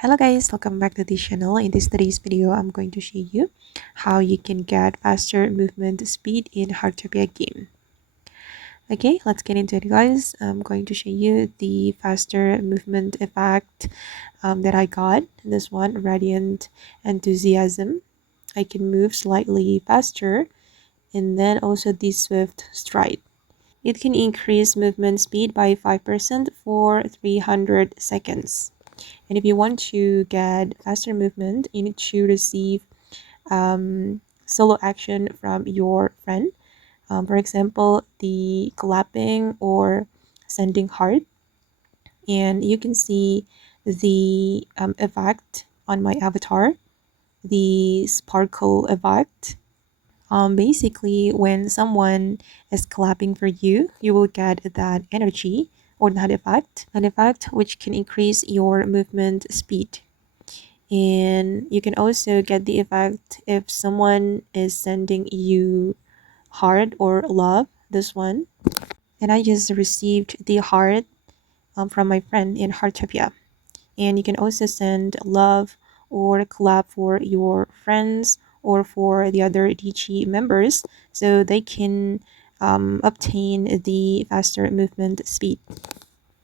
Hello guys, welcome back to the channel. In today's video, I'm going to show you how you can get faster movement speed in Heartopia game. Okay, let's get into it guys. I'm going to show you the faster movement effect that I got. This one, Radiant Enthusiasm. I can move slightly faster and then also the Swift Stride. It can increase movement speed by 5% for 300 seconds. And if you want to get faster movement, you need to receive solo action from your friend. For example, the clapping or sending heart. And you can see the effect on my avatar, the sparkle effect. Basically, when someone is clapping for you, you will get that energy or that effect which can increase your movement speed. And you can also get the effect if someone is sending you heart or love, this one. And I just received the heart from my friend in Heartopia. And you can also send love or clap for your friends or for the other DG members so they can obtain the faster movement speed.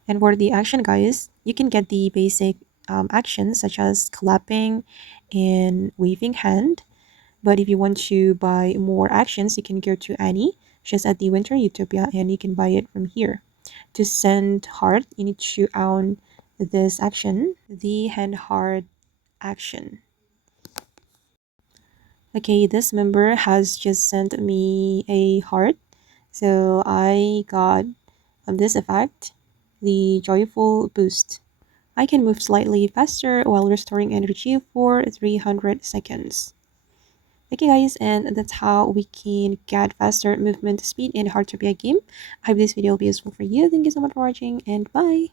And for the action guys, you can get the basic actions such as clapping and waving hand. But if you want to buy more actions, you can go to Annie. She's at the Winter Utopia and you can buy it from here. To send heart, you need to own this action, the hand heart action. Okay, this member has just sent me a heart. So I got this effect, the joyful boost. I can move slightly faster while restoring energy for 300 seconds. Okay guys, and that's how we can get faster movement speed in Heartopia game. I hope this video will be useful for you. Thank you so much for watching and bye!